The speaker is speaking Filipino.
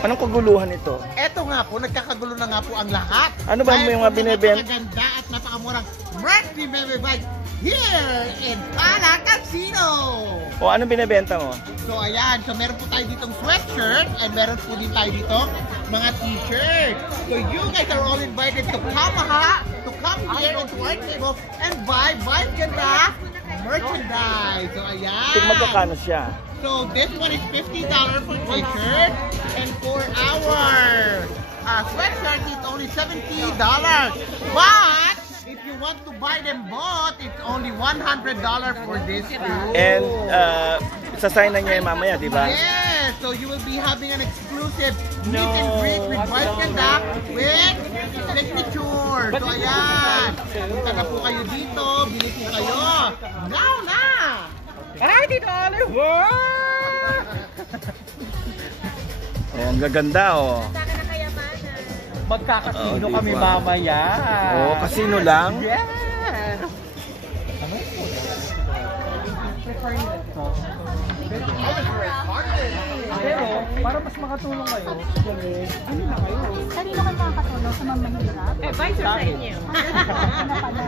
Anong kaguluhan ito? Eto nga po, nagkakagulo na nga po ang lahat. Ano ba yung mga binibenta? Napakaganda at napakamurang Mercy Baby Bike here in Pala Casino. O anong binibenta mo? So ayan, so meron po tayo ditong sweatshirt and meron po din tayo dito mga t-shirt. So you guys are all invited to come here into our table and buy ganda merchandise. So ayan. Kung magkakano siya? So this one is $50 for t-shirt and for our sweatshirt it's only $70. But if you want to buy them both, it's only $100 for this two. And sasign na niya yung mamaya, di ba? Yes, so you will be having an exclusive meet and greet with Vice Ganda with signature. So ayan, punta na po kayo dito, bili po kayo. Now na! $80 worth! Ayan, gaganda oh. Magkakasino Oh, kami diba? mamaya. Oh, kasino lang? Yes! Pero, para mas makatulong kayo, ano na kayo? Kanino kayo makakatulong sa mga mahirap? Advisor sa inyo. Ano pala?